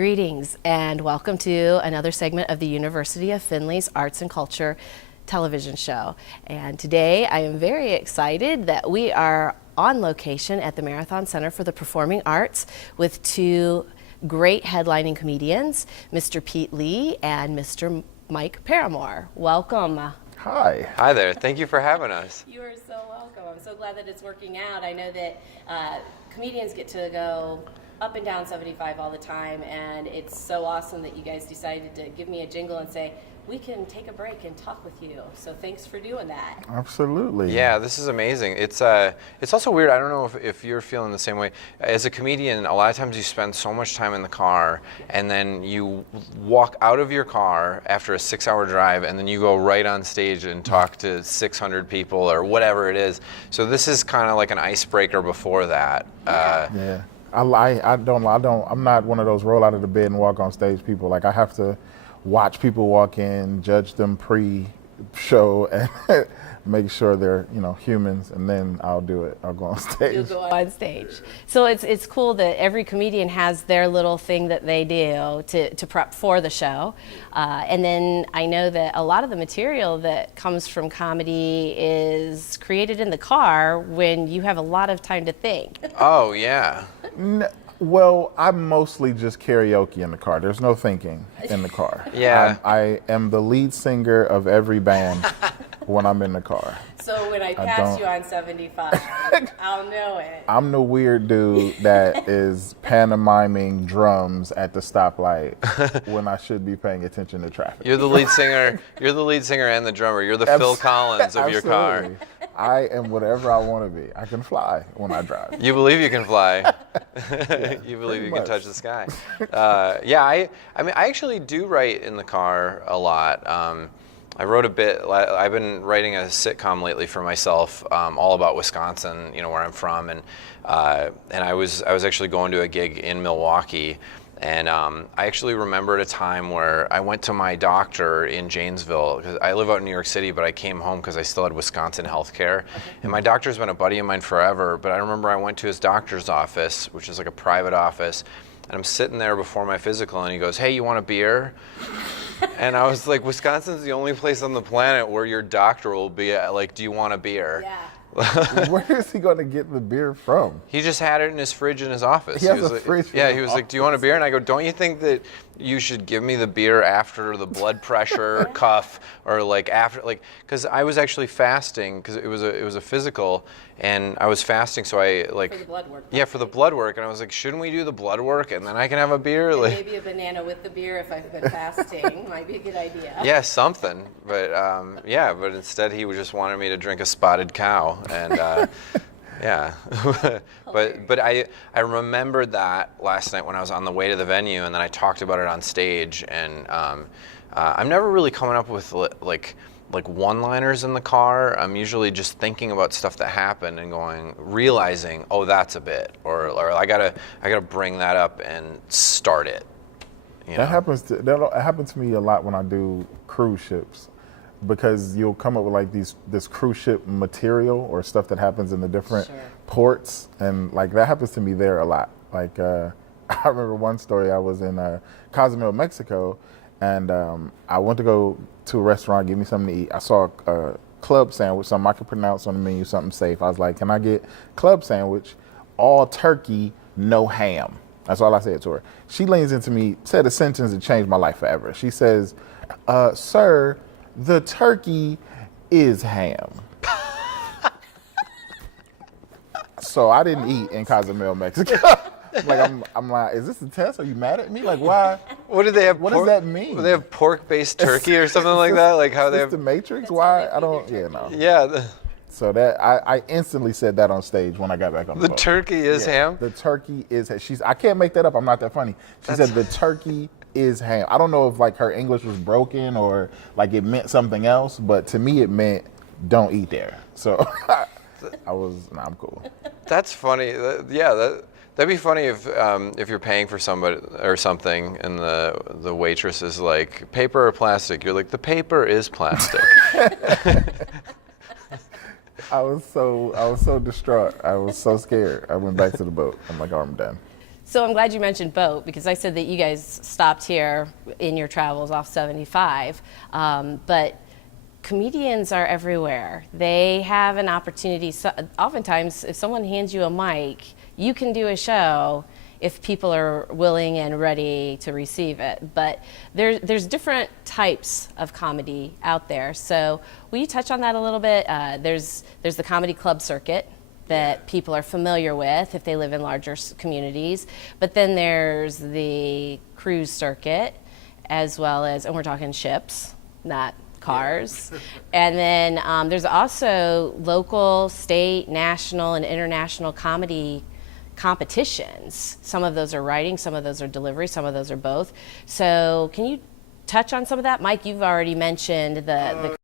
Greetings and welcome to another segment of the University of Findlay's Arts and Culture television show. And today I am very excited that we are on location at the Marathon Center for the Performing Arts with two great headlining comedians, Mr. Pete Lee and Mr. Mike Paramore. Welcome. Hi. Hi there. Thank you for having us. You are so welcome. I'm so glad that it's working out. I know that comedians get to go up and down 75 all the time, and it's so awesome that you guys decided to give me a jingle and say, we can take a break and talk with you. So thanks for doing that. Absolutely. Yeah, this is amazing. It's also weird. I don't know if you're feeling the same way. As a comedian, a lot of times you spend so much time in the car, and then you walk out of your car after a 6-hour drive, and then you go right on stage and talk to 600 people or whatever it is. So this is kind of like an icebreaker before that. Yeah. I'm not one of those roll out of the bed and walk on stage people. Like, I have to watch people walk in, judge them pre-show, and make sure they're, humans, and then I'll do it. I'll go on stage. You'll go on stage. So it's cool that every comedian has their little thing that they do to prep for the show. And then I know that a lot of the material that comes from comedy is created in the car when you have a lot of time to think. Oh, yeah. Well, I mostly just karaoke in the car. There's no thinking in the car. Yeah. I am the lead singer of every band when I'm in the car. So when I pass you on 75, I'll know it. I'm the weird dude that is pantomiming drums at the stoplight when I should be paying attention to traffic. You're the lead singer. You're the lead singer and the drummer. You're the Phil Collins of your car. I am whatever I want to be. I can fly when I drive. You believe you can fly. Yeah, you believe you much. can touch the sky. I actually do write in the car a lot. I wrote a bit. I've been writing a sitcom lately for myself, all about Wisconsin, where I'm from, and I was actually going to a gig in Milwaukee. And I actually remembered a time where I went to my doctor in Janesville, because I live out in New York City, but I came home because I still had Wisconsin health care. And my doctor's been a buddy of mine forever, but I remember I went to his doctor's office, which is like a private office, and I'm sitting there before my physical, and he goes, "Hey, you want a beer?" And I was like, Wisconsin's the only place on the planet where your doctor will be at, like, "Do you want a beer?" Yeah. Where is he going to get the beer from? He just had it in his fridge in his office. He has was a like, fridge in Yeah, his he was like, "Do you want a beer?" And I go, "Don't you think that you should give me the beer after the blood pressure cuff, or like after, like, because I was actually fasting, because it was a physical, and I was fasting, so I like For the blood work. Yeah, for the blood work, and I was like, shouldn't we do the blood work and then I can have a beer? And Like, maybe a banana with the beer if I've been fasting might be a good idea. yeah, something. But but instead he just wanted me to drink a spotted cow, and yeah. but I remembered that last night when I was on the way to the venue, and then I talked about it on stage, and I'm never really coming up with like one-liners in the car. I'm usually just thinking about stuff that happened and realizing, oh, that's a bit, or I gotta bring that up and start it. That happens to me a lot when I do cruise ships, because you'll come up with like this cruise ship material or stuff that happens in the different ports, and like that happens to me there a lot. Like I remember one story. I was in Cozumel, Mexico, and I went to go to a restaurant, give me something to eat. I saw a club sandwich, something I could pronounce on the menu, something safe. I was like, "Can I get club sandwich, all turkey, no ham?" That's all I said to her. She leans into me, said a sentence that changed my life forever. She says, "Sir, the turkey is ham." So I didn't eat in Cozumel, Mexico. I'm like, is this a test? Are you mad at me? Like, why? What do they have? What does that mean? Do they have pork-based turkey or something like that? Like how they have the Matrix? Why? I don't. Yeah, no. Yeah. So that I instantly said that on stage when I got back on the boat. Turkey is ham? The turkey is. I can't make that up. I'm not that funny. She said the turkey is ham. I don't know if like her English was broken or like it meant something else, but to me it meant don't eat there. So I'm cool. That's funny. That'd be funny if you're paying for somebody or something, and the waitress is like, "Paper or plastic?" You're like, "The paper is plastic." I was so distraught. I was so scared. I went back to the boat. I'm like, "Oh, I'm done." So I'm glad you mentioned boat, because I said that you guys stopped here in your travels off 75, but comedians are everywhere. They have an opportunity. So oftentimes, if someone hands you a mic, you can do a show if people are willing and ready to receive it. But there's different types of comedy out there. So will you touch on that a little bit? There's the comedy club circuit that people are familiar with if they live in larger communities. But then there's the cruise circuit, as well as, and we're talking ships, not cars. And then there's also local, state, national, and international comedy competitions. Some of those are writing, some of those are delivery, some of those are both. So can you touch on some of that? Mike, you've already mentioned the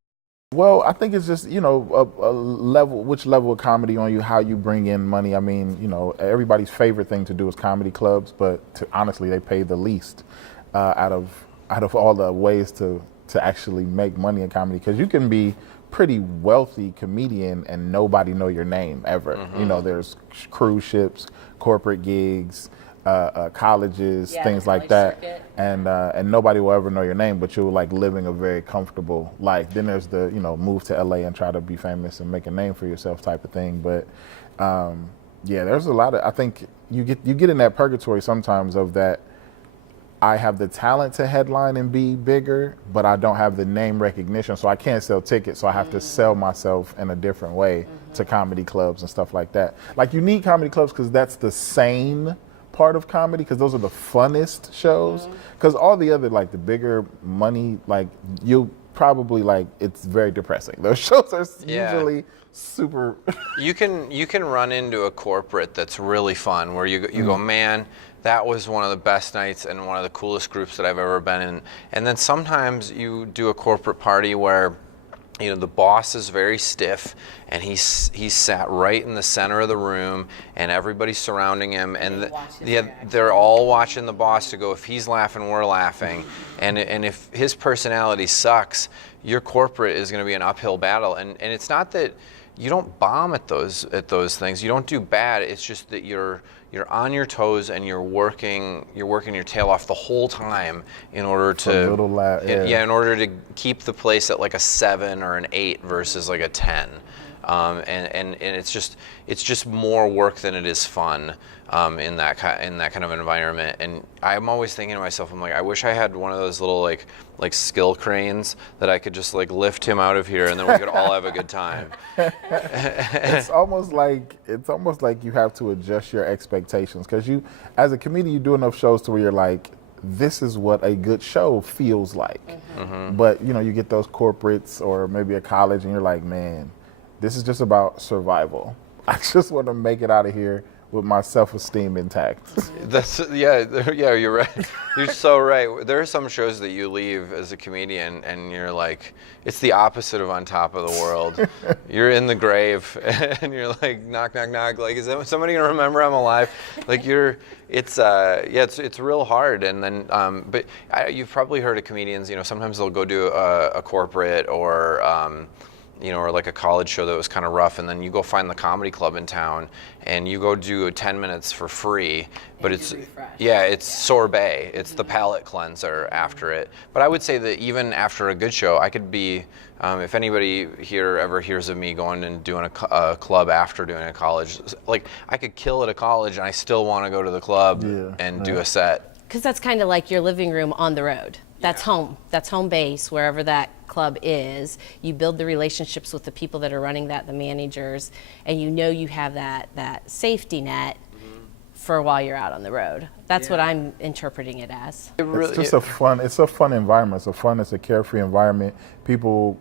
Well, I think it's just, a level, which level of comedy on you, how you bring in money. I mean, everybody's favorite thing to do is comedy clubs, but honestly, they pay the least out of all the ways to actually make money in comedy, because you can be pretty wealthy comedian and nobody know your name ever. There's cruise ships, corporate gigs, colleges, things like that, and nobody will ever know your name, but you're like living a very comfortable life. Then there's the move to LA and try to be famous and make a name for yourself type of thing. But there's a lot of, I think you get in that purgatory sometimes of that. I have the talent to headline and be bigger, but I don't have the name recognition, so I can't sell tickets, so I have to sell myself in a different way to comedy clubs and stuff like that. Like, you need comedy clubs because that's the sane part of comedy, because those are the funnest shows. Because all the other, like the bigger money, like you'll probably it's very depressing. Those shows are usually super. You can run into a corporate that's really fun, where you go, man, that was one of the best nights and one of the coolest groups that I've ever been in. And then sometimes you do a corporate party where the boss is very stiff, and he's sat right in the center of the room, and everybody's surrounding him, and they're all watching the boss to go, if he's laughing, we're laughing, and if his personality sucks, your corporate is going to be an uphill battle. And it's not that you don't bomb at those things, you don't do bad. It's just that you're on your toes and you're working your tail off the whole time in order to in order to keep the place at like a 7 or an 8 versus like a 10. And it's just more work than it is fun in that kind of environment. And I'm always thinking to myself, I'm like, I wish I had one of those little like skill cranes that I could just like lift him out of here, and then we could all have a good time. It's almost like you have to adjust your expectations, because you, as a comedian, you do enough shows to where you're like, this is what a good show feels like. But you get those corporates or maybe a college, and you're like, man, this is just about survival. I just want to make it out of here with my self-esteem intact. You're right. You're so right. There are some shows that you leave as a comedian and you're like, it's the opposite of on top of the world. You're in the grave and you're like, knock, knock, knock. Like, is somebody gonna remember I'm alive? Like, it's real hard. And then, but you've probably heard of comedians. Sometimes they'll go do a corporate or or like a college show that was kind of rough, and then you go find the comedy club in town and you go do 10 minutes for free, but it's sorbet, it's the palate cleanser after it. But I would say that even after a good show, I could be, if anybody here ever hears of me going and doing a club after doing a college, like I could kill at a college and I still want to go to the club and do a set. Because that's kind of like your living room on the road. That's home. That's home base, wherever that club is. You build the relationships with the people that are running that, the managers, and you have that safety net for while you're out on the road. That's what I'm interpreting it as. It's just a fun environment. It's a carefree environment. People,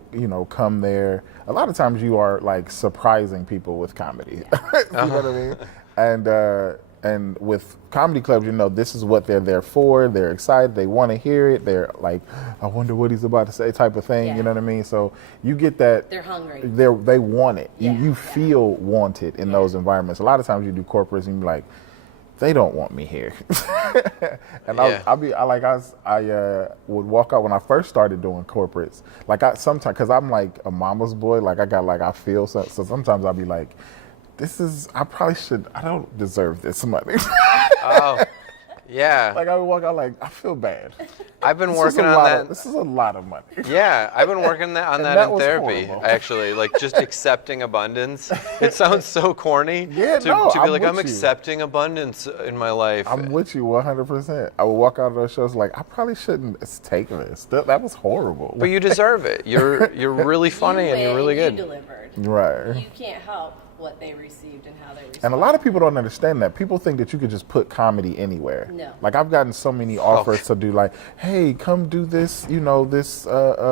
come there. A lot of times you are like surprising people with comedy. You know what I mean? And with comedy clubs, this is what they're there for. They're excited. They want to hear it. They're like, I wonder what he's about to say type of thing. You know what I mean? So you get that. They're hungry. They want it. You feel wanted in those environments. A lot of times you do corporates and you're like, they don't want me here. And I would walk out when I first started doing corporates. Like sometimes, because I'm like a mama's boy. Like I feel so sometimes I'll be like, I don't deserve this money. Yeah. Like I would walk out like, I feel bad. I've been working on that. This is a lot of money. Yeah, I've been working on that that in was therapy, horrible. actually. Like just accepting abundance. It sounds so corny Yeah, to no, be I'm like, with I'm you. accepting abundance in my life. I'm with you 100%. I would walk out of those shows like, I probably shouldn't take this. That was horrible. But you deserve it. You're really funny and you're really You good. delivered. Right. You can't help what they received and how they received. And a lot of people don't understand that. People think that you could just put comedy anywhere. No. Like I've gotten so many offers to do like, hey, come do this, this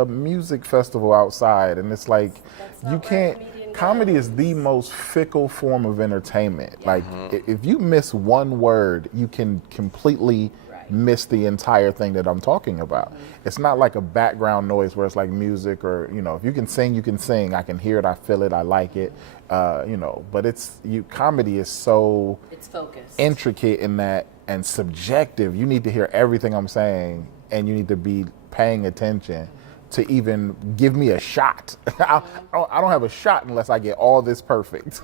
music festival outside. And it's like, That's not you where a can't, comedian comedy goes. is the most fickle form of entertainment. Like if you miss one word, you can completely miss the entire thing that I'm talking about. It's not like a background noise where it's like music or, if you can sing, you can sing. I can hear it, I feel it, I like it. But comedy is so It's focused. intricate in that and subjective. You need to hear everything I'm saying and you need to be paying attention to even give me a shot. I don't have a shot unless I get all this perfect.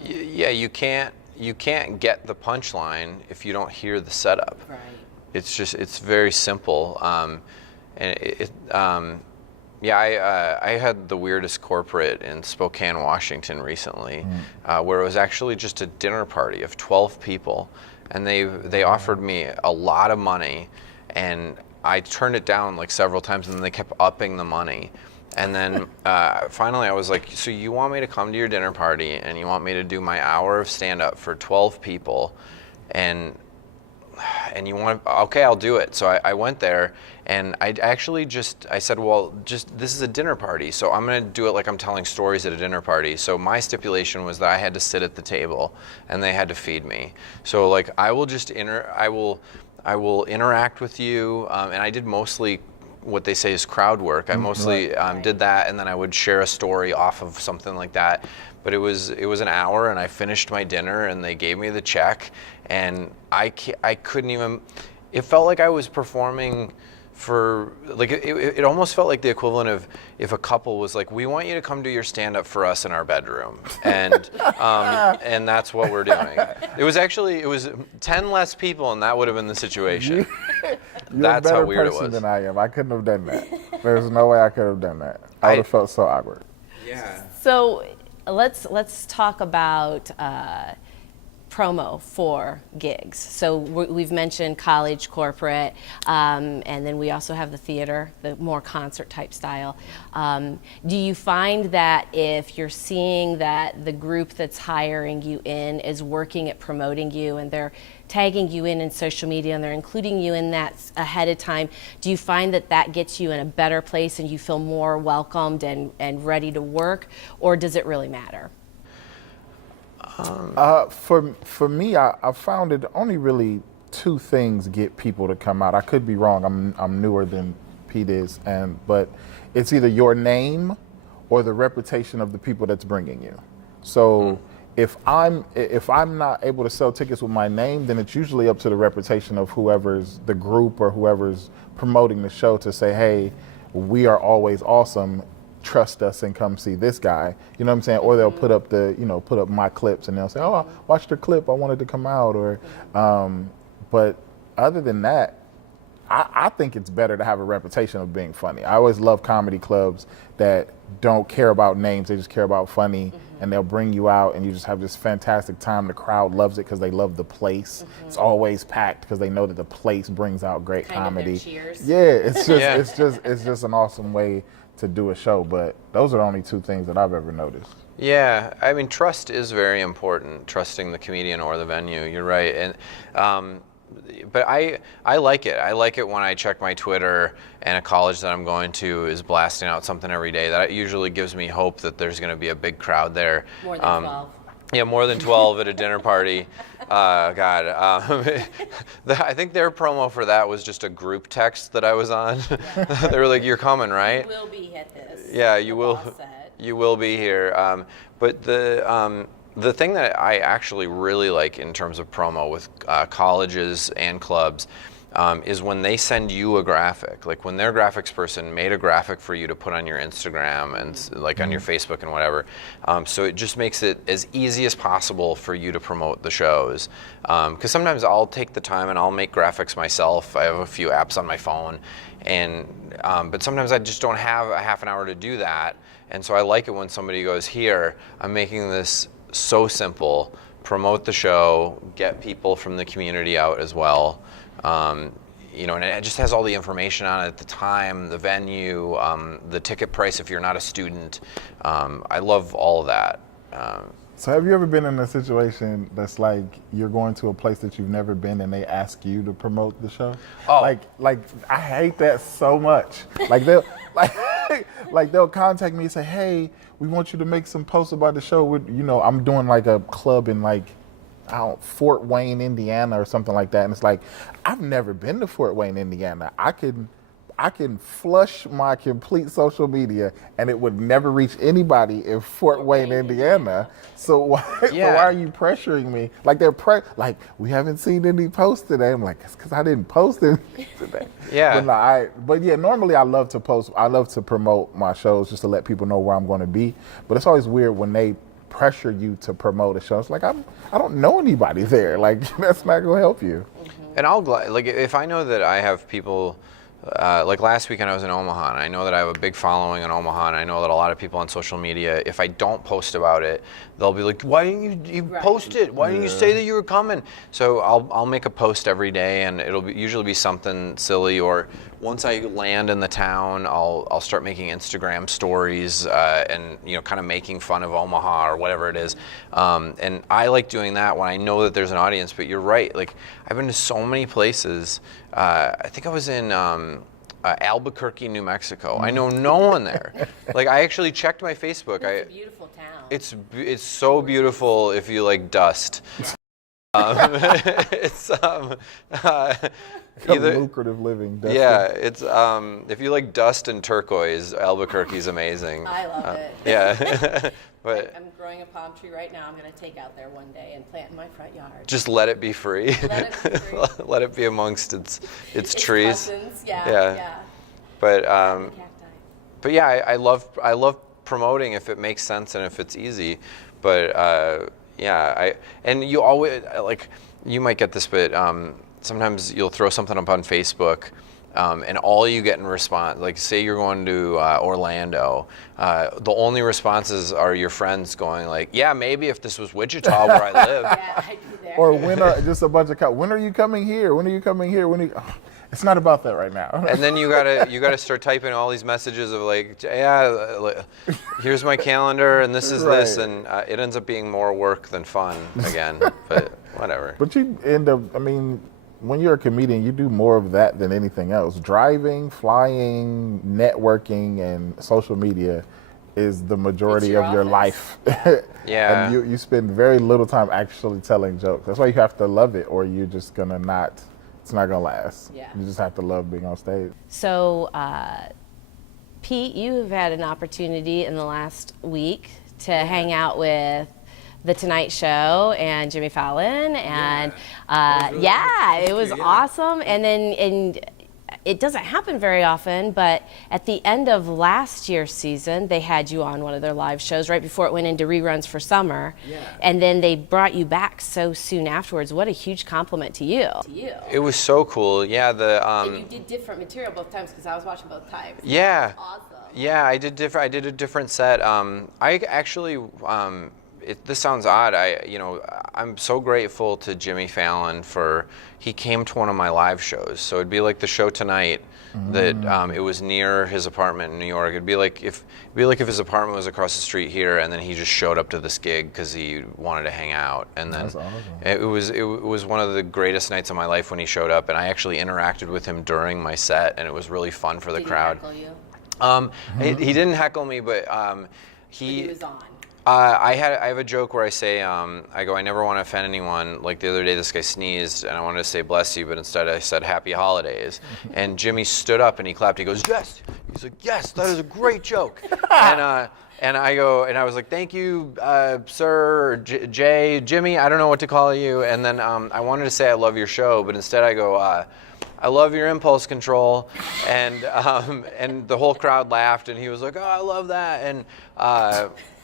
Yeah, you can't get the punchline if you don't hear the setup. Right. It's very simple. I had the weirdest corporate in Spokane, Washington recently, where it was actually just a dinner party of 12 people, and they offered me a lot of money, and I turned it down like several times, and then they kept upping the money. And then finally I was like, so you want me to come to your dinner party and you want me to do my hour of stand-up for 12 people and you want, okay, I'll do it. So I went there and I said, well, this is a dinner party, so I'm going to do it like I'm telling stories at a dinner party. So my stipulation was that I had to sit at the table and they had to feed me. So like I will interact with you, and I did mostly what they say is crowd work. I mostly did that, and then I would share a story off of something like that. But it was an hour, and I finished my dinner, and they gave me the check, and I couldn't even. It felt like I was performing for like it almost felt like the equivalent of if a couple was like, we want you to come do your stand-up for us in our bedroom, and and that's what we're doing. It was 10 less people, and that would have been the situation. That's how weird it was. You're a better person than I am. I couldn't have done that. There's no way I could have done that. I would have felt so awkward. Yeah. So let's talk about promo for gigs. So we've mentioned college, corporate, and then we also have the theater, the more concert type style. Do you find that if you're seeing that the group that's hiring you in is working at promoting you and they're tagging you in social media and they're including you in that ahead of time, do you find that gets you in a better place and you feel more welcomed and ready to work, or does it really matter? For me, I found it only really two things get people to come out. I could be wrong. I'm newer than Pete is, but it's either your name or the reputation of the people that's bringing you. So if I'm not able to sell tickets with my name, then it's usually up to the reputation of whoever's the group or whoever's promoting the show to say, hey, we are always awesome. Trust us and come see this guy. You know what I'm saying? Or they'll put up put up my clips and they'll say, oh, I watched your clip, I wanted to come out. Or, but other than that, I think it's better to have a reputation of being funny. I always love comedy clubs that don't care about names, they just care about funny, and they'll bring you out and you just have this fantastic time. The crowd loves it because they love the place. It's always packed because they know that the place brings out great comedy. Cheers. Yeah, it's just an awesome way to do a show, but those are the only two things that I've ever noticed. Yeah, I mean, trust is very important, trusting the comedian or the venue, you're right. And but I like it. I like it when I check my Twitter and a college that I'm going to is blasting out something every day. That usually gives me hope that there's going to be a big crowd there. More than 12. Yeah, more than 12 at a dinner party. God. I think their promo for that was just a group text that I was on. They were like, you're coming, right? You will be at this. Yeah, you will. You will be here. But the thing that I actually really like in terms of promo with colleges and clubs is when they send you a graphic. Like when their graphics person made a graphic for you to put on your Instagram and like on your Facebook and whatever. So it just makes it as easy as possible for you to promote the shows. Because sometimes I'll take the time and I'll make graphics myself. I have a few apps on my phone, and but sometimes I just don't have a half an hour to do that. And so I like it when somebody goes, here, I'm making this so simple, promote the show, get people from the community out as well. You know, and it just has all the information on it, the time, the venue, the ticket price if you're not a student. I love all of that. So have you ever been in a situation that's like you're going to a place that you've never been and they ask you to promote the show? Oh. Like I hate that so much. Like they'll like they'll contact me and say, hey, we want you to make some posts about the show. With, you know, I'm doing like a club in like Fort Wayne, Indiana or something like that. And it's like, I've never been to Fort Wayne, Indiana. I can flush my complete social media and it would never reach anybody in Fort Wayne, Indiana. So why are you pressuring me? Like like, we haven't seen any posts today. I'm like, it's because I didn't post anything today. Yeah. But normally I love to post. I love to promote my shows just to let people know where I'm going to be. But it's always weird when they pressure you to promote a show. It's like, I don't know anybody there. Like, that's not going to help you. And like if I know that I have people, like last weekend I was in Omaha, and I know that I have a big following in Omaha, and I know that a lot of people on social media, if I don't post about it, they'll be like, why didn't you post it? Why didn't you say that you were coming? So I'll make a post every day, and it'll usually be something silly, or once I land in the town, I'll start making Instagram stories and kind of making fun of Omaha or whatever it is. And I like doing that when I know that there's an audience. But you're right, like I've been to so many places. I think I was in Albuquerque, New Mexico. I know no one there. Like I actually checked my Facebook. It's a beautiful town. It's so beautiful if you like dust. It's either lucrative living. Definitely. Yeah, it's if you like dust and turquoise, Albuquerque's amazing. I love it. Yeah, but I'm growing a palm tree right now. I'm going to take out there one day and plant in my front yard. just let it be free. Let it be free. Let it be amongst its trees. Cousins. Yeah. But Cacti. but yeah, I love promoting if it makes sense and if it's easy. But and you always like, you might get this, but sometimes you'll throw something up on Facebook, and all you get in response, like say you're going to Orlando, the only responses are your friends going like, yeah, maybe if this was Wichita where I live. Yeah, I do that. Or just a bunch of when are you coming here? When are you coming here? It's not about that right now. And then you gotta start typing all these messages of like, yeah, here's my calendar and this is Right. this, and it ends up being more work than fun again. But whatever. But you end up, when you're a comedian, you do more of that than anything else. Driving, flying, networking, and social media is the majority of your life. Yeah. And you spend very little time actually telling jokes. That's why you have to love it, or you're just gonna it's not gonna last. Yeah. You just have to love being on stage. So, Pete, you have had an opportunity in the last week to hang out with The Tonight Show and Jimmy Fallon, and it was awesome. And then it doesn't happen very often, but at the end of last year's season, they had you on one of their live shows right before it went into reruns for summer. Yeah. And then they brought you back so soon afterwards. What a huge compliment to you. It was so cool. Yeah, And you did different material both times, because I was watching both times. Yeah. Awesome. Yeah, I did a different set. I actually this sounds odd. I'm so grateful to Jimmy Fallon he came to one of my live shows. So it'd be like the show tonight that it was near his apartment in New York. It'd be like if his apartment was across the street here, and then he just showed up to this gig because he wanted to hang out. And then That's awesome. it was one of the greatest nights of my life when he showed up, and I actually interacted with him during my set, and it was really fun for the crowd. Did he heckle you? He didn't heckle me, but He was on. I have a joke where I say, I never want to offend anyone. Like the other day, this guy sneezed, and I wanted to say bless you, but instead I said happy holidays. And Jimmy stood up and he clapped. He goes, yes. He's like, yes, that is a great joke. And I was like, thank you, sir, Jay, Jimmy. I don't know what to call you. And then I wanted to say I love your show, but instead I go, I love your impulse control. And the whole crowd laughed, and he was like, oh, I love that. And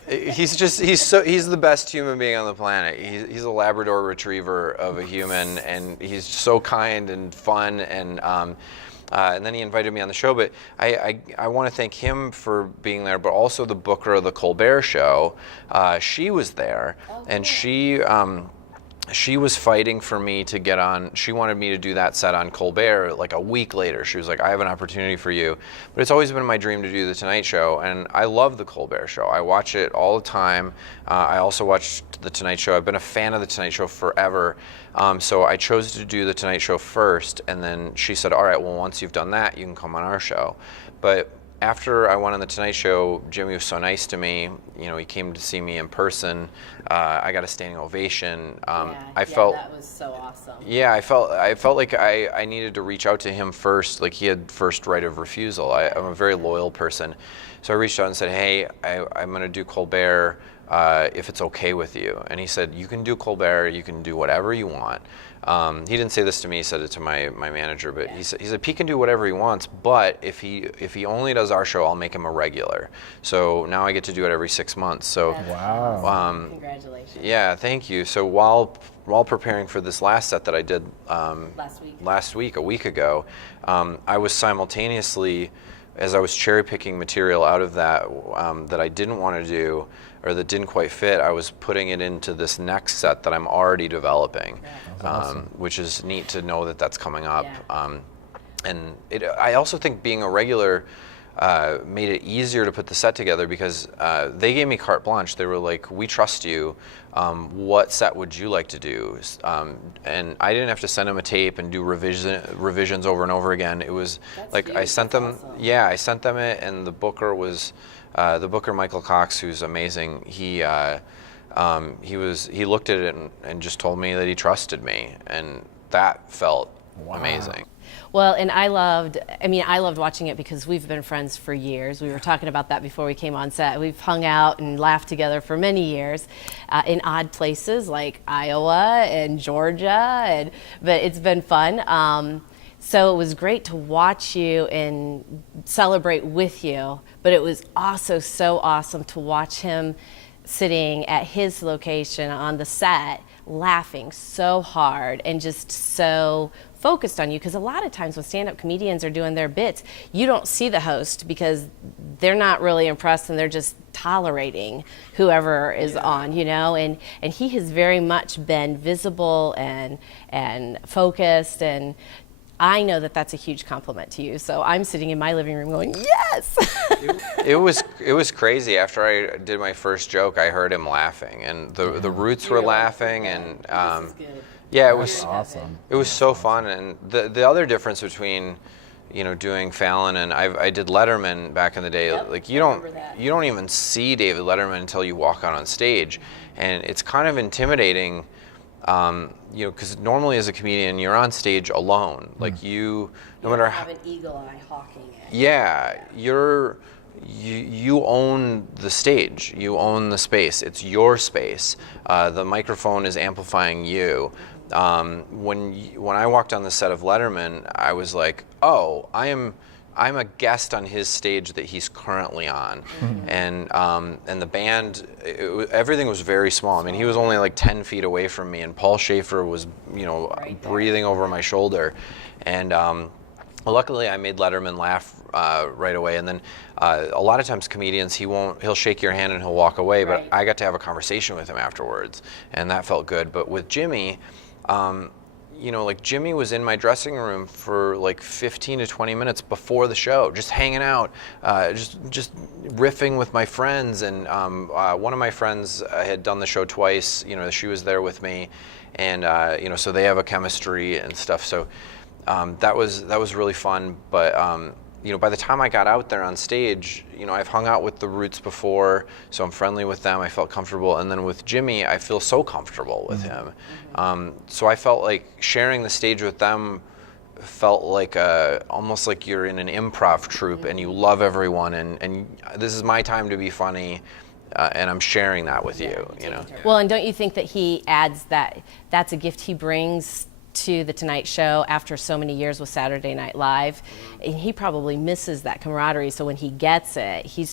he's the best human being on the planet. He's a Labrador Retriever of a human, and he's so kind and fun, and then he invited me on the show. But I want to thank him for being there, but also the booker of the Colbert Show. She was there, and she was fighting for me to get on. She wanted me to do that set on Colbert like a week later. She was like, I have an opportunity for you. But it's always been my dream to do The Tonight Show, and I love the Colbert Show. I watch it all the time. I also watched The Tonight Show. I've been a fan of The Tonight Show forever. So I chose to do The Tonight Show first, and then she said, all right, well, once you've done that, you can come on our show. But after I went on The Tonight Show, Jimmy was so nice to me. You know, he came to see me in person. I got a standing ovation. I felt that was so awesome. Yeah, I felt like I needed to reach out to him first. Like, he had first right of refusal. I'm a very loyal person, so I reached out and said, "Hey, I'm going to do Colbert. If it's okay with you." And he said, "You can do Colbert. You can do whatever you want." He didn't say this to me. He said it to my manager. But he said he can do whatever he wants. But if he only does our show, I'll make him a regular. So now I get to do it every 6 months. So wow! Congratulations. Yeah, thank you. So while preparing for this last set that I did a week ago, I was simultaneously, as I was cherry picking material out of that that I didn't want to do, or that didn't quite fit, I was putting it into this next set that I'm already developing, which is neat to know that that's coming up. Yeah. And I also think being a regular made it easier to put the set together, because they gave me carte blanche. They were like, we trust you. What set would you like to do? And I didn't have to send them a tape and do revisions over and over again. It was like I sent them, I sent them it, and the booker was the booker, Michael Cox, who's amazing. He looked at it and just told me that he trusted me, and that felt amazing. Well, and I loved watching it because we've been friends for years. We were talking about that before we came on set. We've hung out and laughed together for many years in odd places like Iowa and Georgia, but it's been fun. So it was great to watch you and celebrate with you, but it was also so awesome to watch him sitting at his location on the set, laughing so hard and just so focused on you. Because a lot of times when stand-up comedians are doing their bits, you don't see the host because they're not really impressed and they're just tolerating whoever is on, you know, and he has very much been visible and focused, and I know that that's a huge compliment to you. So I'm sitting in my living room going, yes! It was crazy. After I did my first joke, I heard him laughing, and the Roots were laughing, and yeah, it was awesome. It was so fun. And the other difference between, you know, doing Fallon and I did Letterman back in the day. Yep, like you don't even see David Letterman until you walk out on stage, and it's kind of intimidating. You know, because normally as a comedian, you're on stage alone. Like no matter how. Have an eagle eye hawking it. Yeah, you own the stage. You own the space. It's your space. The microphone is amplifying you. When I walked on the set of Letterman, I was like, oh, I'm a guest on his stage that he's currently on, and the band, everything was very small. I mean, he was only like 10 feet away from me, and Paul Schaefer was, you know, breathing over my shoulder, and luckily I made Letterman laugh right away. And then a lot of times comedians, he'll shake your hand and he'll walk away, but I got to have a conversation with him afterwards, and that felt good. But with Jimmy, you know, like Jimmy was in my dressing room for like 15 to 20 minutes before the show, just hanging out, just riffing with my friends. And one of my friends had done the show twice. You know, she was there with me, and you know, so they have a chemistry and stuff. So that was really fun. But you know, by the time I got out there on stage, you know, I've hung out with the Roots before, so I'm friendly with them. I felt comfortable, and then with Jimmy, I feel so comfortable with him. So I felt like sharing the stage with them felt like almost like you're in an improv troupe and you love everyone, and this is my time to be funny, and I'm sharing that with you. You know. Well, and don't you think that he adds that's a gift he brings to The Tonight Show after so many years with Saturday Night Live, and he probably misses that camaraderie. So when he gets it, he's